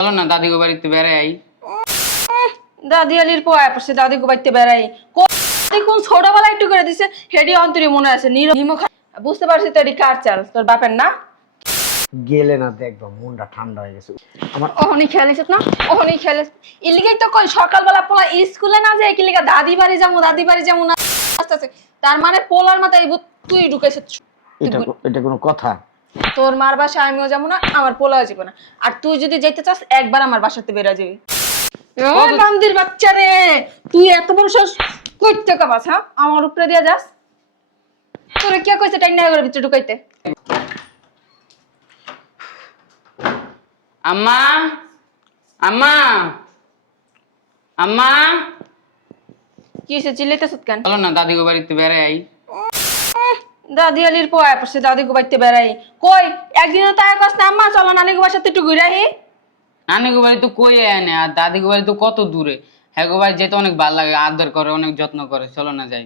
চলো না দাদিগো বাড়িতে বেড়াই। দাদি আলির পোয়া পড়ছে দাদিকে বাড়িতে বেড়াই কোন ছোটবেলায় একটু করে দিছে হেডি অন্তরে মনে আছে বুঝতে পারছি তো এটি কার চাল তোর বাপের না গেলে না দেখবো মনটা ঠান্ডা হয়ে গেছে আমার। ওহনি খেলিস না ওহনি খেলিস ইলিগেই তো কই সকালবেলা পোলা স্কুলে না যায় কি লিগা দাদি বাড়ি যাবো না আসতেছে তার মানে পোলার মাথায় তুই ঢুকেছিস। এটা এটা কোনো কথা? তোর মার বাসায় আমিও যাবো না আমার পোলাও যাবো না আর তুই যদি যেতে চাস একবার আমার বাসাতে বেরা যাবি। ওই বান্দির বাচ্চা রে তুই এত বড় সাহস কইতে কাবাস হ্যাঁ আমার উপরে দিয়া যাস তোরে কি কইছে টাইনা করে ভিতরে ঢুকাইতে। আম্মা আম্মা আম্মা কি হইছে চিল্লাইতেছ কেন? চলো না দাদিগো বাড়িতে বেড়াই। দাদি আলির পোয়া পড়ছে দাদিকে বাড়িতে বেড়াই কই একদিনও তাই কস না আম্মা চলো নানিকে বাসাতে একটু ঘুরে আহি। নানিগো বাড়ি তো কই এনে আর দাদিগো বাড়ি তো কত দূরে। হ্যাঁ গো বাড়ি যেতে অনেক ভালো লাগে, আদর করে অনেক যত্ন করে, চলো না যাই।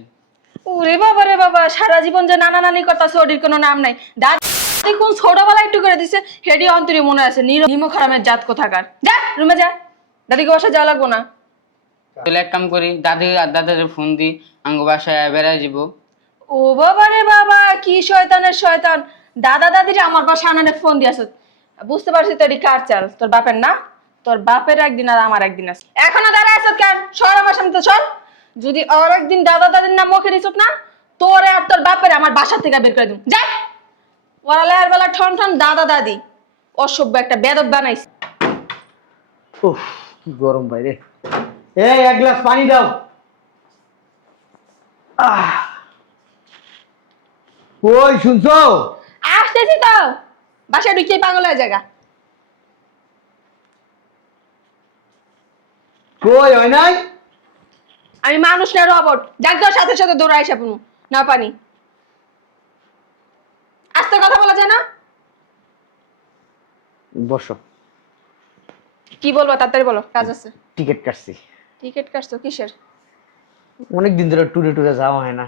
ওরে বাবা রে বাবা সারা জীবন যে নানা নানি করতেছে ওটির কোনো নাম নাই। দাদি কোন ছোটবেলায় একটু করে দিছে হেডি অন্তরে মনে আছে নিমো খারামের জাত কোথাকার। যা রুমে যা দাদিকে বাসা যাওয়া লাগবো না। তাহলে এক কাম করি, দাদি আর দাদাদের ফোন দি আঙ্গ বাসায় বেড়াই যাবো। ও বাবা রে বাবা কি শয়তানের শয়তান দাদা দাদিরে আমার বাসা আনানে ফোন দিয়াছ বুঝতে পারছি তো এটি কার চাল তোর বাপের না তোর বাপের একদিন আর আমার একদিন আছে এখনো দাঁড়ায় আছ কেন সর আমার সামনে তো সর যদি আর একদিন দাদা দাদির নাম মুখে নিছত না তোরে আর তোর বাপের আমার বাসা থেকে বের করে দিম যা ওরালে আর বেলা ঠন ঠন দাদা দাদি অসভ্য একটা বেদব বানাইছে। উফ কি গরম বাইরে। এই এক গ্লাস পানি দাও। ওই শুনছো? আসতেছি তো বাসায় ঢুকিয়ে পাগল হয়ে জায়গা কই হয় নাই? আমি মানুষ না রবট জায়গার সাথে সাথে দৌড়াই এসে পড়ু না পানি আস্তে কথা বলা যায় না। বসো। কি বলবো তাড়াতাড়ি বলো কাজ আছে। টিকিট কাটছি। টিকিট কাটছো কিসের? অনেকদিন ধরে ট্যুরে ট্যুরে যাওয়া হয় না।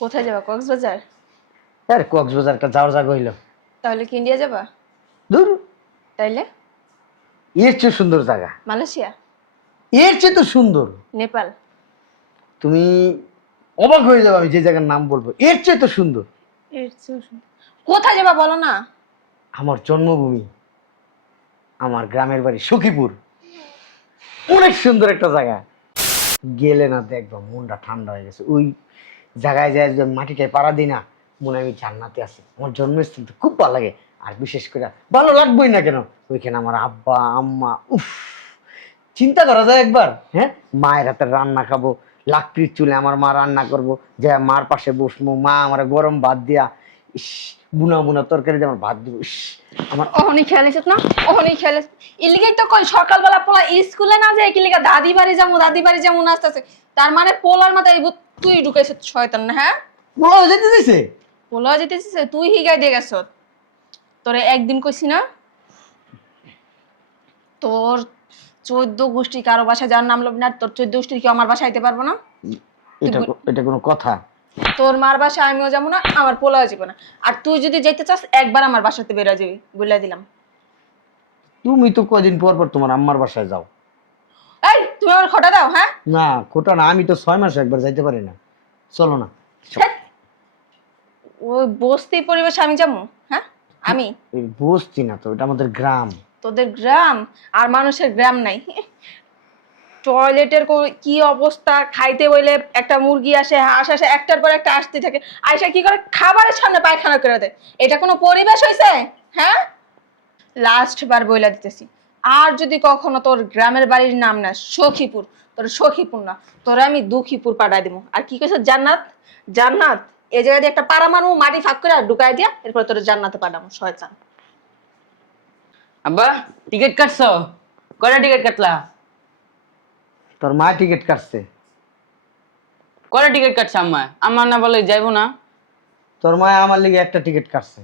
কোথায় যাবা কক্সবাজার? আর কক্সবাজারটা যাওয়ার জায়গা হইলো। তাহলে কি ইন্ডিয়া যাবা? দূর, তাইলে এর চেয়ে সুন্দর জায়গা। মালয়েশিয়া? এর চেয়ে তো সুন্দর। নেপাল? তুমি অবাক হয়ে যাবে আমি যে জায়গার নাম বলবো, এর চেয়ে তো সুন্দর। কোথায় যাবা বলো না। আমার জন্মভূমি, আমার গ্রামের বাড়ি সখীপুর। অনেক সুন্দর একটা জায়গা। গেলে না দেখবা মনটা ঠান্ডা হয়ে গেছে। ওই জায়গায় যায় যদি মাটিটায় পাড়া দিই না মনে হয় আমি জান্নাতে আছি। আমার জন্মস্থান তো খুব ভালো লাগে। আর বিশেষ করে ভালো লাগবেই না কেন, ওইখানে আমার আব্বা আম্মা, উফ চিন্তা করা যায় একবার। হ্যাঁ, মায়ের হাতের রান্না খাবো, লাকড়ির চুলে আমার মা রান্না করবো, যে মার পাশে বসবো, মা আমার গরম ভাত দিয়া ইস বুনা বুনা তরকারি দিয়ে আমার ভাত দিব। ইস আমার ওহনি খেলিস না ওহনি খেলিস ইলিগেই তো কই সকালবেলা পোলা স্কুলে না যায় কি লিগা দাদি বাড়ি যাবো না আসতেছে তার মানে পোলার মাথায় তুই ঢুকেছিস শয়তান না। হ্যাঁ বড় যেতে দিছে। পোলা যেতেছিস তুই হিগাই দিয়ে গেছ তোরে একদিন কইছি না তোর 14 গোষ্ঠী কারো বাসায় যার নাম লবি না তোর 14 গোষ্ঠী কি আমার বাসায় আইতে পারবো না। এটা এটা কোনো কথা? তোর মার বাসায় আমিও যাবো না আমার পোলাও যাবো না আর তুই যদি যেতে চাস একবার আমার বাসাতে বেরা যাবি বলে দিলাম। তুমি তো কদিন পর পর তোমার আম্মার বাসায় যাও। এই তুমি আমার খটা দাও। হ্যাঁ না কোটা না, আমি তো 6 মাসে একবার যাইতে পারি না। চলো না। ধ্যাৎ, ওই বস্তি পরিবেশে আমি যাবো? হ্যাঁ আমি এই বসতি না তো, এটা আমাদের গ্রাম। তোদের গ্রাম আর মানুষের গ্রাম নাই। টয়লেটের কি অবস্থা খাইতে বইলে একটা মুরগি আসে হাঁস আসে একটার পর একটা আসতে থাকে আয়সা কি করে খাবারের সামনে পায়খানা করে দেয়। এটা কোনো পরিবেশ হইছে? হ্যাঁ লাস্ট বার বইলা দিতেছি আর যদি কখনো তোর গ্রামের বাড়ির নাম না সখীপুর, তোর সখীপুর না তোরা আমি দুঃখীপুর পাঠাই দিব। আর কি কইছ জান্নাত? জান্নাত এই জায়গায় দিয়ে একটা পাড়া মানুষ মাটি ফাঁক করে ঢুকাই দিয়া এরপর তোর জান্নাতে পাঠাবো শয়তান। আব্বা টিকিট কাটছো? কয়টা টিকিট কাটলা? তোর মা টিকিট কাটছে। কয়টা টিকিট কাটছে আম্মা? আমার না বলে যাইবো না। তোর মা আমার লিগে একটা টিকিট কাটছে,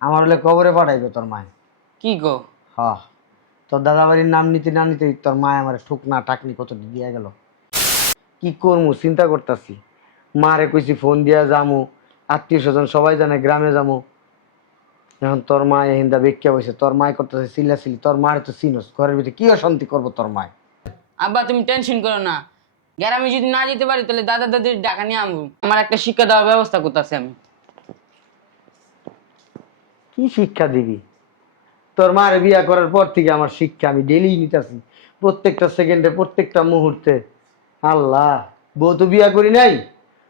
আমার হলে কবরে পাঠাইবে তোর মায়। কি গো? হ, তোর দাদা বাড়ির নাম নিতে না নিতে তোর মায় আমার ঠুকনা টাকনি কত দিয়া গেল। কি করমু চিন্তা করতেছি। মারে কইছি ফোন দিয়া যামু, আত্মীয় স্বজন সবাই জানে গ্রামে যামু, এখন তোর মা হিন্দা বেক্কা বসে, তোর মায় করতেছে চিল্লাচিল্লি, তোর মার তো চিনস, ঘরের ভিতরে কি অশান্তি করবো তোর মায়। আব্বা তুমি টেনশন করো না, গ্রামে যদি না যেতে পারি তাহলে দাদা দাদির টাকা নিয়ে আমু, আমার একটা শিক্ষা দেওয়ার ব্যবস্থা করতেছি আমি। কি শিক্ষা দিবি? তোর মার বিয়া করার পর থেকে আমার শিক্ষা আমি ডেলি নিতেছি, প্রত্যেকটা সেকেন্ডে, প্রত্যেকটা মুহূর্তে। আল্লাহ, বউ তো বিয়া করি নাই,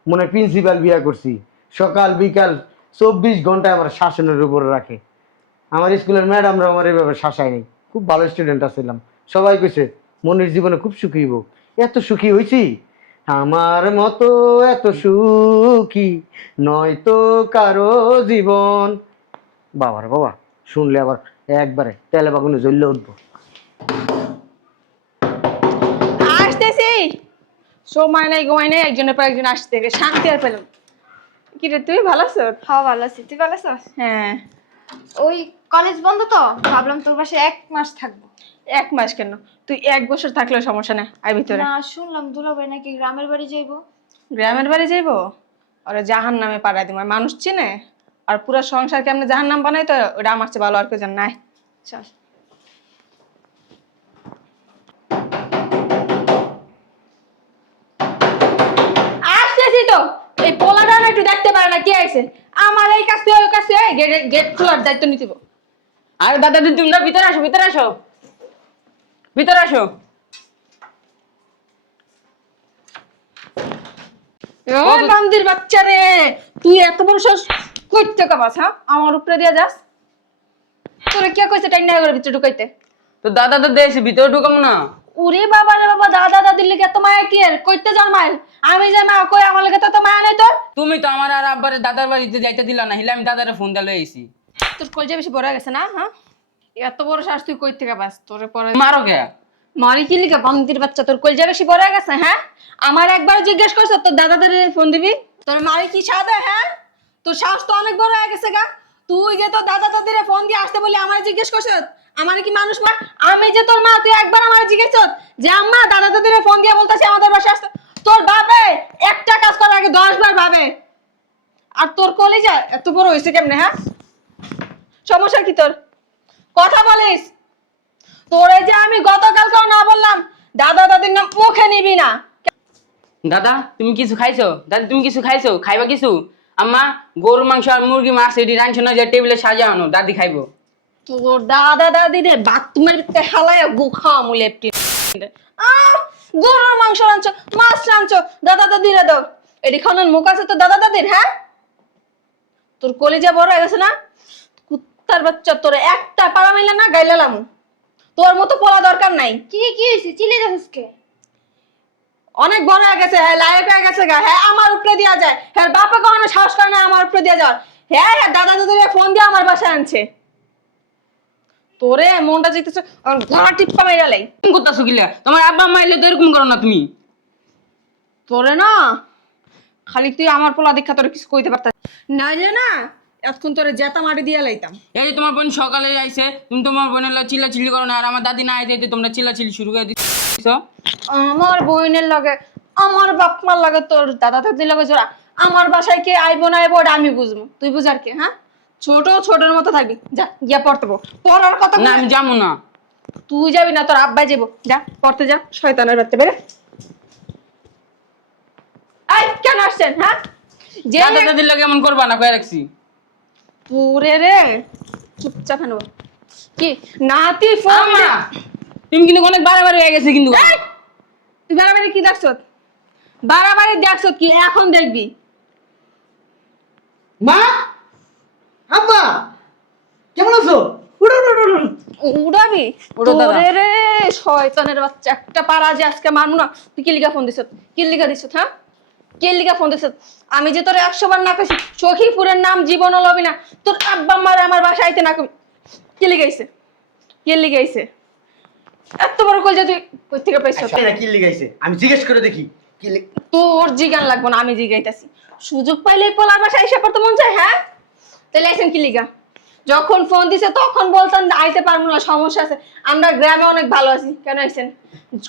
মনে প্রিন্সিপাল বিয়া করছি। সকাল বিকাল 24 ঘন্টায় আমার শাসনের উপরে রাখে। আমার স্কুলের ম্যাডামরা আমার এভাবে শাসায় নেই, খুব ভালো স্টুডেন্ট ছিলাম। সবাই কইছে মনের জীবনে খুব সুখী হইব। এত সুখী হয়েছি, আমার মতো এত সুখী নয়তো কারো জীবন। বাবার বাবা, শুনলে আবার একবারে তেলে বাগুনে জ্বললে উঠবো। আসতেছি, সময় নাই গোমাই নাই, একজনের পর একজন আসতে থেকে শান্তি আর পেলাম। কি রে, তুই ভালো আছো? হ্যাঁ ভালো আছি, তুই ভালো আছিস? হ্যাঁ। ওই কলেজ বন্ধ তো, ভাবলাম তোর বাসায় 1 মাস থাকবো। 1 মাস কেন, তুই 1 বছর থাকলেও সমস্যা নেই, আয় ভিতরে। না, শুনলাম দুলাভাই নাকি গ্রামের বাড়ি যাইবো। গ্রামের বাড়ি যাইবো? ওরা জাহান নামে পাড়ায় দিব, মানুষ চিনে আর পুরো সংসার কেমনে জাহান নাম বানাই, তো ওটা আমার চেয়ে ভালো আর কেউ জান নাই। চল। আসতেছি তো, এই পোলাটা না একটু দেখতে পারে না, কে আইছে? আমার এই কাছে ওই কাছে গেট খোলার দায়িত্ব নিতে হবে। আরে দাদা দিদি তোমরা ভিতরে আসো, ভিতরে আসো, ভিতরে আসো। ওই বান্দির বাচ্চা রে, তুই এত বড় সাহস কইতে কাবাস? হ্যাঁ, আমার উপরে দিয়া যাস? তোরে কে কইছে টাইনা করে ভিতরে ঢুকাইতে? তো দাদা দাদা এসে ভিতরে ঢুকাম না? ওরে বাবা রে বাবা, দাদা দাদির লিগে এত মায়া কি এর? কইতে যাও মায়ের, আমি যে মা কই আমার লিগে তো মায়া নাই তোর। তুমি তো আমার আর আব্বারে দাদার বাড়িতে যাইতে দিলা না, হিলে আমি দাদারে ফোন দিয়ে লই আইছি। তোর কলজা বেশি বড় হয়ে গেছে না? হ্যাঁ, এত বড় সাহস তুই কই থেকে পাস? তোরে পরে মারো কে? মারি কি লিগে? বান্দির বাচ্চা, তোর কলজা বেশি বড় হয়ে গেছে? হ্যাঁ, আমার একবার জিজ্ঞেস করছ তোর দাদা দাদির ফোন দিবি? তোর মারি কি সাদা? হ্যাঁ, তোর সাহস তো অনেক বড় হয়ে গেছে গা। তুই যে তোর দাদা দাদির ফোন দিয়ে আসতে বলি আমার জিজ্ঞেস করছ? আমার কি মানুষ মা? আমি যে তোর মা, তুই একবার আমার জিজ্ঞেস কর যে আম্মা দাদা দাদির ফোন দিয়ে বলতাছে আমাদের বাসায় আসতে? তোর বাপে একটা কাজ করার আগে 10 বার ভাবে। আর তোর কলিজা এত বড় হইছে কেমনে? হ্যাঁ, সমস্যা কি তোর? কথা বলিস? তোরে যে আমি গতকালকেও না বললাম দাদা দাদির নাম মুখে নিবি না। দাদা তুমি কিছু খাইছো? দাদি তুমি কিছু খাইছো? খাইবা কিছু? আম্মা গরুর মাংস আর মুরগি মাছ এটি রাঁধছো না যে টেবিলে সাজানো, দাদি খাইবো। তোর দাদা দাদি রে বাথরুমের ভিতরে হালায় গুখা আমুলে গরুর মাংস রাঁধছো, মাছ রাঁধছো, দাদা দাদিরে দাও। এটি খাওয়ানোর মুখ আছে তো দাদা দাদির? হ্যাঁ, তোর কলিজা বড় হয়ে গেছে না? কুত্তার বাচ্চা, তোর একটা পাড়া মিলে না গাইলালাম। তোর মতো পোলা দরকার নাই। কি কি হইছে, চিল্লাই যাচ্ছিস কে? অনেক বড় হয়ে গেছে, হ্যাঁ লাইফ হয়ে গেছে গা। হ্যাঁ, আমার উপরে দিয়া যায়, হ্যাঁ বাপে কখনো সাহস করে না আমার উপরে দিয়া যাওয়ার। হ্যাঁ হ্যাঁ, দাদা দাদির ফোন দিয়ে আমার বাসায় আনছে। তোরে মনটা যেতেছে গলা টিপ্পা মেরালাই। তুমি করতেছো কিলা? তোমার আব্বা আম্মা এলে তো এরকম করো না তুমি। তোরে না খালি তুই আমার পোলা দেখা তোরে কিছু কইতে পারতাস নাইলে না এতক্ষণ তোরে জেতা মারি দিয়া লাইতাম। এই যে তোমার বোন সকালে আইছে, তুমি তোমার বোনের চিল্লা চিল্লি করো না, আর আমার দাদি না আইতে তোমরা চিল্লা চিল্লি শুরু করে দিছো। আমার বোনের লগে আমার বাপ মার লগে তোর দাদা দাদির লগে জোড়া। আমার বাসায় কে আইবো না আইবো ওটা আমি বুঝবো, তুই বুঝার কে? হ্যাঁ, ছোট ছোটর মতো থাকবি, যা গিয়া পড়তে বো। পড়ার কথা না আমি যাবো না। তুই যাবি না, তোর আব্বাই যাবো, যা পড়তে যা, শয়তানের বাচ্চা বেরে। আই কেন আসছেন? হ্যাঁ, যে দাদা দাদির লাগে এমন করবা না, কয়ে রাখছি। পুরে রে চুপচাপ নেব কি নাতি ফোন আম্মা তুমি কিন্তু অনেক বাড়াবাড়ি হয়ে গেছে কিন্তু। এই, তুই বাড়াবাড়ি কি দেখছ? বাড়াবাড়ি দেখছ কি এখন দেখবি? মা, আম্মা, কেমন আছো? উড়ো উড়ো উড়ো। উড়াবি উড়ো দাদা। তোরে রে শয়তানের বাচ্চা, একটা পারা যে আজকে মারমু না। তুই কি লিগা ফোন দিছ? কি লিগা দিছ? হ্যাঁ, কে লিগা ফোন দিছ? আমি যে তোর 100 বার না কইছি সখীপুরের নাম জীবনও লবি না, তোর আব্বা মার আমার বাসায় আইতে না কবি। কে লিগাইছে? কে লিগাইছে? এত বড় কল যে তুই কই থেকে পাইছ? আচ্ছা, কি লিখাইছে আমি জিজ্ঞেস করে দেখি। কি তোর জিগান লাগবো না, আমি জিগাইতাছি। সুযোগ পাইলে পোলার বাসায় আইসা পড়তে মন চায়? হ্যাঁ, তাহলে আইছেন কি লিগা? যখন ফোন দিছে তখন বলতেন আইতে পারবো না, সমস্যা আছে, আমরা গ্রামে অনেক ভালো আছি। কেন আইছেন?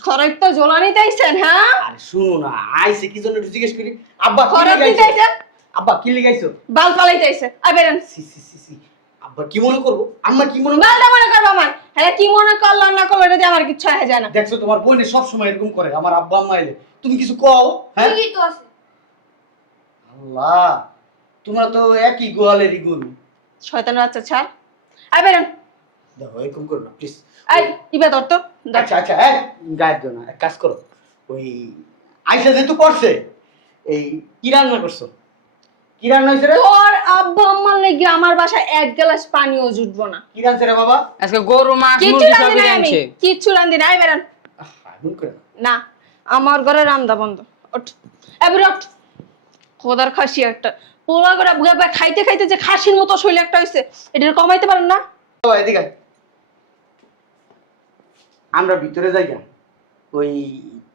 খরচ তো জ্বলানিতে আইছেন? হ্যাঁ, আরে শুনো না, আইছে কি জন্য একটু জিজ্ঞেস করি। আব্বা কি খরচ দিতে লিখাইছো? আইছেন, আব্বা কি লিখাইছো? বাল ফালাইতে আইছে। আই বেরেন। সি সি সি সি, আব্বা কি মনে করবো, আম্মা কি মনে করবো? গালটা মনে করবো আমার, হ্যাঁ কি মনে করলো না করলো এটা দিয়ে আমার কিচ্ছু হয়ে যায় না। দেখছো তোমার বোনে সবসময় এরকম করে, আমার আব্বা আম্মা এলে তুমি কিছু কও? হ্যাঁ ঠিকই তো আছে। আল্লাহ, তোমরা তো একই গোয়ালেরই গরু। শয়তান বাচ্চা ছাড়, আই বেরোন। দেখো এরকম করো না প্লিজ। এই ইবে ধর তো, ধর। আচ্ছা আচ্ছা, এই গায়ের দিও না, এক কাজ করো, ওই আইসা যেহেতু করছে, এই কি রান্না করছো, কি রান্না হয়েছে রে? তোর আব্বা আম্মার লেগে আমার বাসায় এক গ্লাস পানিও জুটবো না। কি রাঁধছে রে বাবা? আজকে গরু মাছ কিচ্ছু মুরগি রান্ধি সবই না আমি, আনছে। কিচ্ছু রান্ধি না, আই বেরোন। এমন করে না। না, আমার ঘরে রান্না বন্ধ। ওঠ, এবার ওঠ। খোদার খাসি একটা পোলা করে খাইতে খাইতে যে খাসির মতো শৈল একটা হয়েছে, এটা কমাইতে পারেন না? ও এদিকে আয়। আমরা ভিতরে যাই না, ওই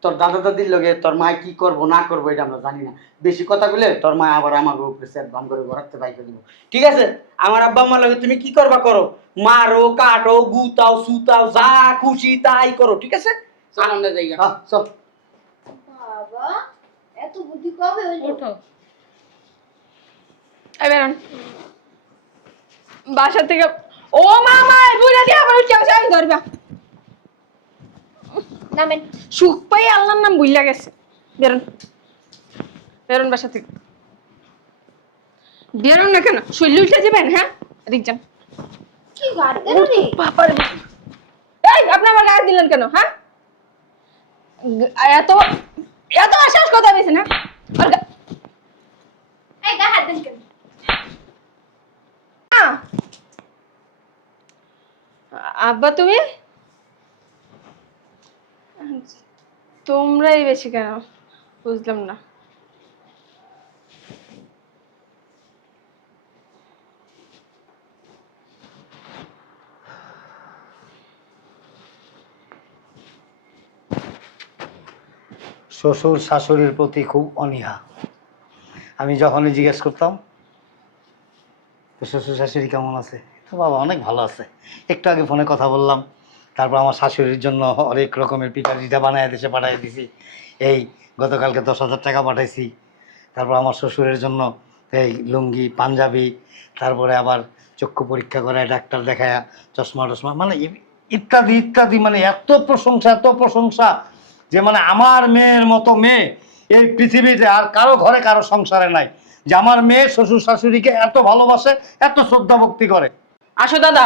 তোর দাদা দাদির লগে তোর মা কি করবো না করবো এটা আমরা জানি না। বেশি কথা বলে তোর মা আবার আমাকে উপরে সেট বাম করে ঘরাতে বাইকে দিব। ঠিক আছে, আমার আব্বা আম্মার লগে তুমি কি করবা করো, মারো কাটো গুতাও সুতাও যা খুশি তাই করো, ঠিক আছে? চল আমরা যাই গা। হ্যাঁ চল। বাবা এত বুদ্ধি কবে হইলো? ওঠো, এই বেরোন বাসা থেকে। ও মামা বুঝা দিয়ে আবার উঠে আসে, আমি ধরবা নামেন। সুখ পাই আল্লাহর নাম ভুইলা গেছে। বেরোন, বেরোন বাসা থেকে। বেরোন না কেন, শৈল উঠে যাবেন? হ্যাঁ এদিক যান। কি গাড় দেন রে? বাবার, এই আপনি আমার গায়ে দিলেন কেন? হ্যাঁ এত এত আশ্বাস কথা বেশি না। এই গা হাত দেন কেন? আব্বা তুমি, তোমরাই বেশি কেন বুঝলাম না। শ্বশুর শাশুড়ির প্রতি খুব অনীহা। আমি যখনই জিজ্ঞেস করতাম তো শ্বশুর শাশুড়ি কেমন আছে, তো বাবা অনেক ভালো আছে, একটু আগে ফোনে কথা বললাম, তারপর আমার শাশুড়ির জন্য অনেক রকমের পিঠা টিঠা বানায় দেশে পাঠিয়ে দিছি, এই গতকালকে 10,000 টাকা পাঠাইছি, তারপর আমার শ্বশুরের জন্য এই লুঙ্গি পাঞ্জাবি, তারপরে আবার চক্ষু পরীক্ষা করে ডাক্তার দেখায় চশমা টশমা, মানে ইত্যাদি ইত্যাদি, মানে এত প্রশংসা যে মানে আমার মেয়ের মতো মেয়ে এই পৃথিবীতে আর কারো ঘরে কারো সংসারে নাই, যে আমার মেয়ে শ্বশুর শাশুড়িকে এত ভালোবাসে, এত শ্রদ্ধা ভক্তি করে। আসো দাদা।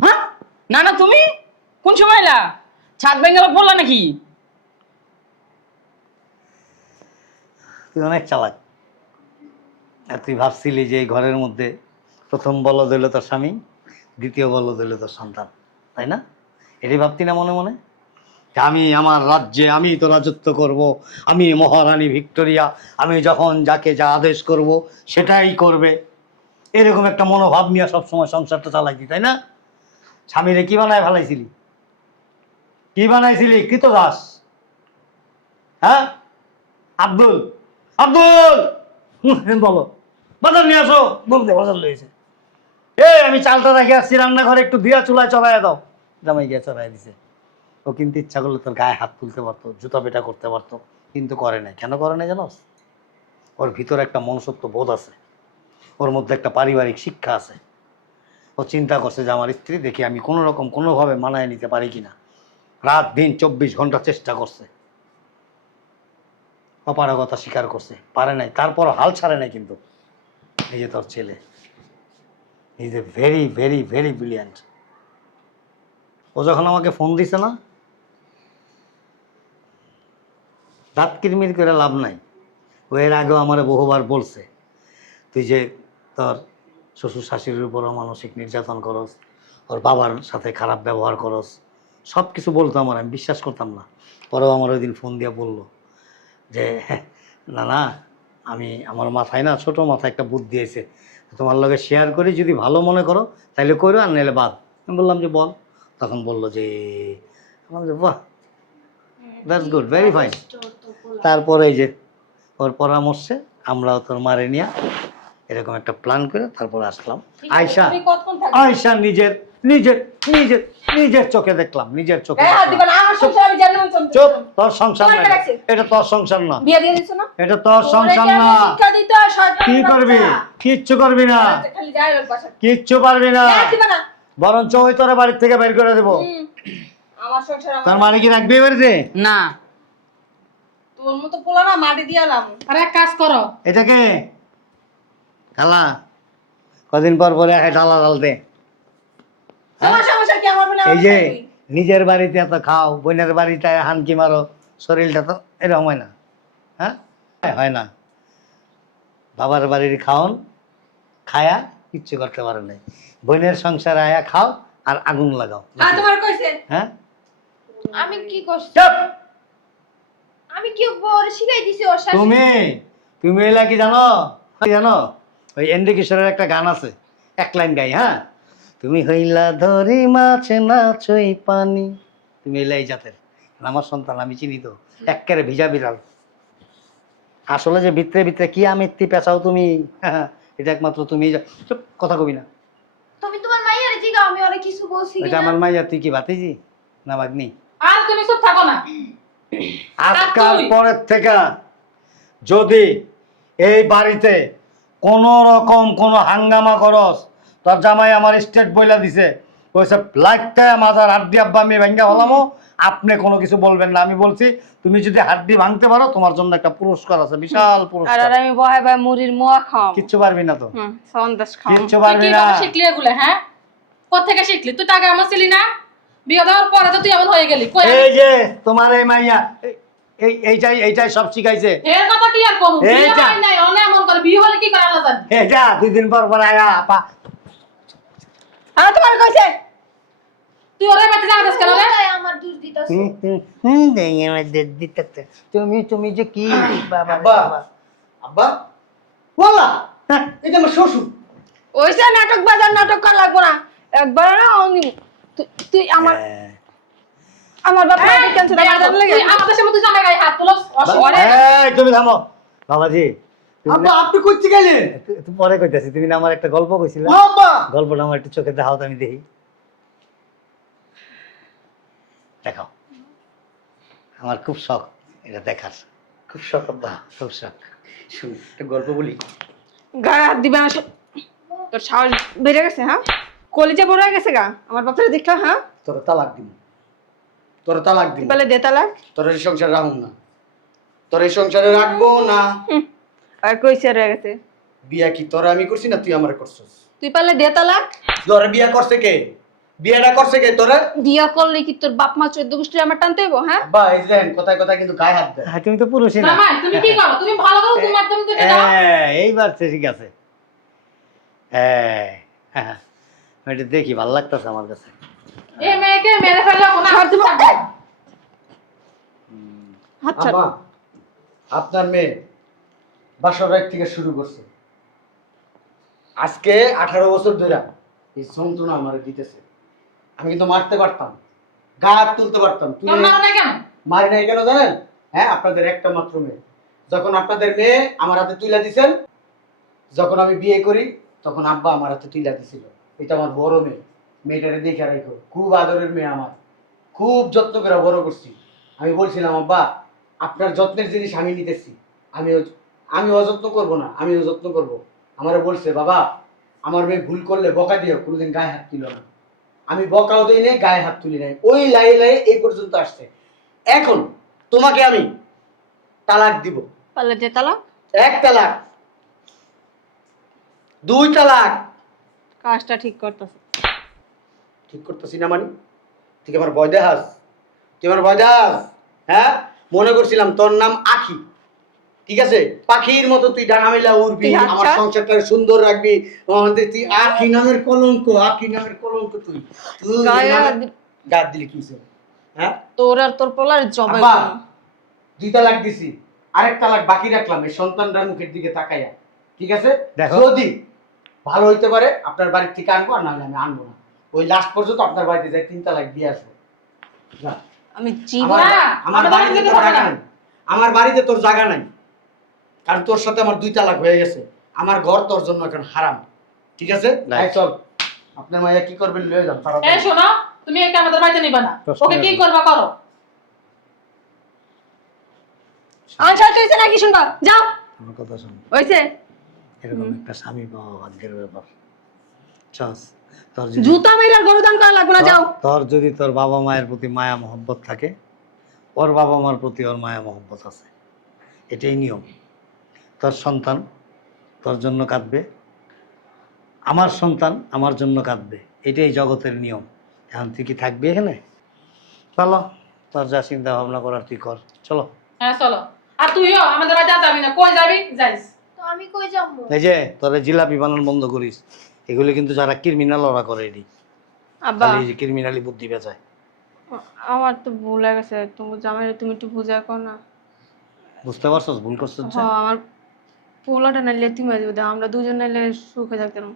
হ্যাঁ না না, তুমি কোন সময় এলা? ছাদ ভেঙে পড়লা নাকি? তুই অনেক চালাক, আর তুই ভাবছিলি যে এই ঘরের মধ্যে প্রথম বলদ হইল তোর স্বামী, দ্বিতীয় বলদ হইল তোর সন্তান, তাই না? এটাই ভাবতি না মনে মনে, যে আমি আমার রাজ্যে আমি তো রাজত্ব করব, আমি মহারানী ভিক্টোরিয়া, আমি যখন যাকে যা আদেশ করব সেটাই করবে, এরকম একটা মনোভাব নিয়ে সবসময় সংসারটা চালাইতি, তাই না? স্বামীরে কি বানায় ফেলাইছিলি, কি বানাইছিলি? কৃতদাস। হ্যাঁ আব্দুল, আব্দুল বলো বাজার নিয়ে আসো, বলতে বাজার লইছে, আমি চালটা রেখে আসছি রান্নাঘরে, একটু দিয়া চুলায় চড়াইয়া দাও। জামাই গিয়ে চড়াই দিছে। ও কিন্তু ইচ্ছা করলে তোর গায়ে হাত তুলতে পারতো, জুতা পেটা করতে পারতো, কিন্তু করে নাই। কেন করে নাই জানোস? ওর ভিতরে একটা মনুষ্যত্ব বোধ আছে, ওর মধ্যে একটা পারিবারিক শিক্ষা আছে। ও চিন্তা করছে যে আমার স্ত্রী দেখি আমি কোনো রকম কোনোভাবে মানায় নিতে পারি কিনা, রাত দিন 24 ঘন্টা চেষ্টা করছে, অপারগতা স্বীকার করছে, পারে নাই, তারপর হাল ছাড়ে নাই। কিন্তু এই যে তোর ছেলে, is a very very very brilliant. ও যখন আমাকে ফোন দিছে না, দাঁত কিরমির করে লাভ নাই। ও এর আগেও আমার বহুবার বলছে, তুই যে তোর শ্বশুর শাশুড়ির উপর মানসিক নির্যাতন করস, ওর বাবার সাথে খারাপ ব্যবহার করস, সব কিছু বলতো আমার, আমি বিশ্বাস করতাম না। পরেও আমার ওই দিন ফোন দিয়ে বললো যে না না, আমি আমার মাথায় না, ছোটো মাথায় একটা বুদ্ধি এসে, তোমার লগে শেয়ার করি, যদি ভালো মনে করো তাইলে করো, আর নাহলে বাদ। আমি বললাম যে বল। তখন বললো যে বাহ, দ্যাটস গুড, ভেরি ফাইন। তারপরে এই যে ওর পরামর্শে আমরাও তোর মারে নিয়ে এরকম একটা প্ল্যান করে তারপর আসলাম। আয়শা, তুমি কতক্ষণ থাকবে? আয়শা নিজের নিজের নিজের নিজের চোখে দেখলাম, নিজের চোখে গায়ে হাত দেখলাম। দিবেন, আমার সংসার আমি জানি চুপ, তোর সংসার না তোমার কে রাখছে? এটা তোর সংসার না, বিয়ে দিয়ে দিছো না? এটা তোর সংসার তোরে না। কেমন শিক্ষা দিতে হয়, শয়তানের কি করবি? বাচ্চা? কিচ্ছু করবি না, খালি যাই হোক বাসা। কিচ্ছু পারবি না, যাই দিবা না। বরঞ্চ ওই তোর বাড়ির থেকে বের করে দেবো। হুম। আমার সংসার আমার। তার মানে কি রাখবি বাড়িতে? না তোর মতো পোলা না মাটি দিয়ালাম। আর এক কাজ করো, এটাকে খালা কদিন পর পরে ডালা ডালতে। তোমার সমস্যা কি আমার বলে এই যে নিজের বাড়িতে এত খাও, বোনের বাড়িতে হানকি মারো, শরীরটা তো এরকম হয় না। হ্যাঁ, হয় না। বাবার বাড়ির খাওন খায়া কিচ্ছু করতে পারে নাই, বোনের সংসারে আয়া খাও আর আগুন লাগাও। আর তোমার কইছে হ্যাঁ, আমি কি করছি? চুপ! আমি কি ওরে শিখাই দিছি ওর শাশুড়ি? তুমি এলা কি জানো? জানো ওই এন্ড্রি কিশোরের একটা গান আছে, এক লাইন গাই। হ্যাঁ, তুমি হইলা ধরি মাছ নাচই পানি, তুমি এলাই জাতের। আমার সন্তান আমি চিনি তো, একেবারে ভিজা বিড়াল। আসলে যে ভিতরে ভিতরে কি আমিত্তি পেঁচাও তুমি, এটা একমাত্র তুমি। চুপ, কথা কবি না। তুমি তোমার মাইয়ারে জিগাও আমি ওরে কিছু বলছি এটা কিনা। আমার মাইয়া, তুই কি ভাতিজি না ভাগ্নি? আর তুমি চুপ থাকো না। আজকাল তুই? পরের থেকে যদি এই বাড়িতে কোন রকম কোন হাঙ্গামা করস, তোর জামাই আমার স্টেট বইলা দিছে, কইছে লাইটটা মাজার হাড্ডি আব্বা আমি ভাঙ্গা হলামো, আপনি কোনো কিছু বলবেন না। আমি বলছি তুমি যদি হাড্ডি ভাঙতে পারো তোমার জন্য একটা পুরস্কার আছে, বিশাল আর পুরস্কার। আর আমি বহাই ভাই মুড়ির মোয়া খাও। কিচ্ছু পারবি না তো, হুম, সন্দেশ খাও। কিচ্ছু তুই পারবি কি না। ভাবে শিখলি এগুলো? হ্যাঁ, কোত্থেকে শিখলি? তুই টাকা আমার ছিলি না? বিয়ে দেওয়ার পরে তো তুই এমন হয়ে গেলি। কই এই যে তোমার এই মাইয়া এইটাই সব শিখাইছে। এর কথা কি আর কমু? বিয়ে এইটা। হয় নাই, অনে এমন করে বিয়ে হলে কি করে আল্লাহ জানে। এটা 2 দিন পর পর আয়া আপা। আর তোমার কইছে তুই ওরে বাড়িতে যাওয়া কেন রে? ওটাই আমার দোষ দিতাছে। তুমি যে কি বাবা আব্বা আব্বা ওয়ালা এটা আমার শ্বশুর। ওইসা নাটক বাজার নাটক করা লাগবো না। একবার না তুই আমার আমার বাপ মাকে কেন ছিল আমার জানা লাগে? তুই আমাদের সামনে তুই জামাই গায়ে হাত তুলস? অসুবিধা। এই তুমি থামো বাবাজি। তুমি আব্বা আপনি কইতে গেলেন? তুমি পরে কইতাছি, তুমি না আমার একটা গল্প কইছিলে, ও আব্বা গল্পটা আমার একটু চোখে দেখাও তো আমি দেখি। দেখাও, আমার খুব শখ এটা দেখার, খুব শখ আব্বা। খুব শখ। শুন একটা গল্প বলি। গায়ে হাত দিবে না। তোর সাহস বেড়ে গেছে? হ্যাঁ, কলিজা বড় হয়ে গেছে গা আমার বাপরে দেখলা? হ্যাঁ, তোরা তালাক দিন, তোরা তালাক দিন, বলে দে তালাক। তোরা এই সংসার রাখুন না, তোরা এই সংসারে রাখবো না। আর কইছে রয়ে গেছে? বিয়া কি তোরা আমি করছি না তুই আমারে করছিস? তুই পারলে দে তালাক। তোরা বিয়া করছে কে? বিয়াটা করছে কে তোরা? বিয়া করলে কি তোর বাপ মা 14 গোষ্ঠী আমার টানতে হইব? হ্যাঁ, আব্বা এই যে কথায় কথায় কিন্তু গায়ে হাত দেয়। হ্যাঁ, তুমি তো পুরুষই না। জামাই তুমি কি করো? তুমি ভালো করো, তুমি একদম দেখে দাও। এইবার ঠিক আছে। হ্যাঁ, আমি এটা দেখি, ভালো লাগতেছে আমার কাছে। এই মেয়েকে মেরে ফেললে কোনো ছাড় দিবো। হাত ছাড়। আব্বা আপনার মেয়ে বাসর রাত থেকে শুরু করছে, আজকে 18 বছর ধরে এই যন্ত্রণা আমার দিতেছে। আমি কিন্তু মারতে পারতাম, গা হাত তুলতে পারতাম, তুই তোর মারো না কেন? মারি নাই কেন জানেন? হ্যাঁ, আপনাদের একটা মাত্র মেয়ে। যখন আপনাদের মেয়ে আমার হাতে তুলে দিছেন, যখন আমি বিয়ে করি তখন আব্বা আমার হাতে তুলে দিছিল। এটা আমার বড় মেয়ে, মেয়েটারে দেখে রাখো, খুব আদরের মেয়ে আমার, খুব যত্ন করে বড় করছি। আমি বলছিলাম আব্বা আপনার যত্নের জিনিস আমি নিতেছি, আমি অযত্ন করব না, আমি অযত্ন করব। আমারে বলছে বাবা আমার মেয়ে ভুল করলে বকা দিও, কোনোদিন গায়ে হাত তুলো না। আমি বকাও দিই নাই, গায়ে হাত তুলি নাই, ওই লাই লাই এই পর্যন্ত আসছে। এখন তোমাকে আমি তালাক দিব। পারলে দে তালাক। 1 তালাক, 2 তালাক। কাজটা ঠিক করতেছে। ঠিক করতেছি না মানে? ঠিক আমার ভয় দেখাস? তুই আমার ভয় দেখাস? হ্যাঁ, মনে করছিলাম তোর নাম আখি, ঠিক আছে, পাখির মতো তুই ডানা মেলা উড়বি, তুই হাত আমার ছাড়। সংসারটা সুন্দর রাখবি। তুই আখি নামের কলঙ্ক, আখি নামের কলঙ্ক। তুই তুই গায়ে হাত নামের- দি- গায়ে দিলি কি হইছে? হ্যাঁ তোর আর তোর পোলার জবাই আব্বা, করবো। 2 তালাক দিছি, আরেক তালাক বাকি রাখলাম এই সন্তানটার মুখের দিকে তাকাইয়া, ঠিক আছে? দেখো। যদি ভালো হইতে পারে আপনার বাড়ির থেকে আনবো, আর নাহলে আমি আনবো না। ওই লাস্ট পর্যন্ত আপনার বাড়িতে যাই 3 তালাক দিয়ে আসবো। যা। আমি জীবন আমার না, আমার আমাদের বাড়িতে বাড়িতে তোর হবে জায়গা না। নাই, আমার বাড়িতে তোর জায়গা নাই, কারণ তোর সাথে আমার 2 তালাক হয়ে গেছে। আমার ঘর তোর জন্য এখন হারাম, ঠিক আছে? Right. এই চল, আপনার মাইয়া কি করবেন লয়ে যান এই তাড়াতাড়ি। শোনো, তুমি একে আমাদের বাড়িতে নিবা না। প্রশ্ন ওকে কি নেই। করবা করো। আনসার তুইছে নাকি শুনবা যাও আমার কথা শোন, হইছে এরকম একটা স্বামী পাওয়া ভাগ্যের ব্যাপার। চাস তোর যদি জুতা মাইরার গরুদান করা লাগবে না যাও তোর যদি তোর বাবা মায়ের প্রতি মায়া মহব্বত থাকে, ওর বাবা মার প্রতি ওর মায়া মহব্বত আছে, এটাই নিয়ম। তোর সন্তান তোর জন্য কাঁদবে, আমার সন্তান আমার জন্য কাঁদবে, এটাই জগতের নিয়ম। এখন তুই কি থাকবি এখানে? চলো, তোর যা চিন্তা ভাবনা করার তুই কর, চলো। হ্যাঁ চলো। আর তুইও আমাদের বাড়িতে আর যাবি না, কই যাবি যাইস। তো আমি কই যাবো? এই যে তোরা জিলাপি বানানো বন্ধ করিস, এগুলি কিন্তু যারা ক্রিমিনাল ওরা করে এটি, আব্বা খালি এই যে ক্রিমিনালি বুদ্ধি বেচায়। আমার তো ভুল হয়ে গেছে, তুমি জামাইরে তুমি একটু বুঝা কো না। বুঝতে পারছস ভুল করছস যে? আমার পোলাটা নাইলে তুমি দেবো, আমরা দুজন নাইলে সুখে থাকতাম।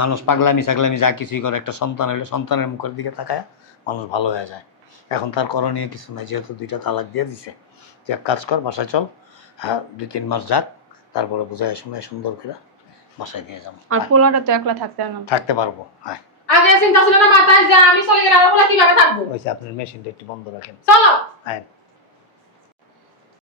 মানুষ পাগলামি ছাগলামি যা কিছুই করে, একটা সন্তান হলে সন্তানের মুখের দিকে তাকায় মানুষ ভালো হয়ে যায়। এখন তার করণীয় কিছু নাই, যেহেতু 2টা তালাক দিয়ে দিছে। তুই এক কাজ কর, বাসায় চল, হ্যাঁ 2-3 মাস যাক, তারপরে বুঝায় শুনে সুন্দর করে বাসায় দিয়ে যাবো। আর পোলাটা তো একলা থাকতে না। থাকতে পারবো, হ্যাঁ। আগে চিন্তা ছিল না মাথায় যে আমি চলে গেলে আমার বলে কিভাবে থাকবো। ওই যে আপনার মেশিনটা একটু বন্ধ রাখেন। চলো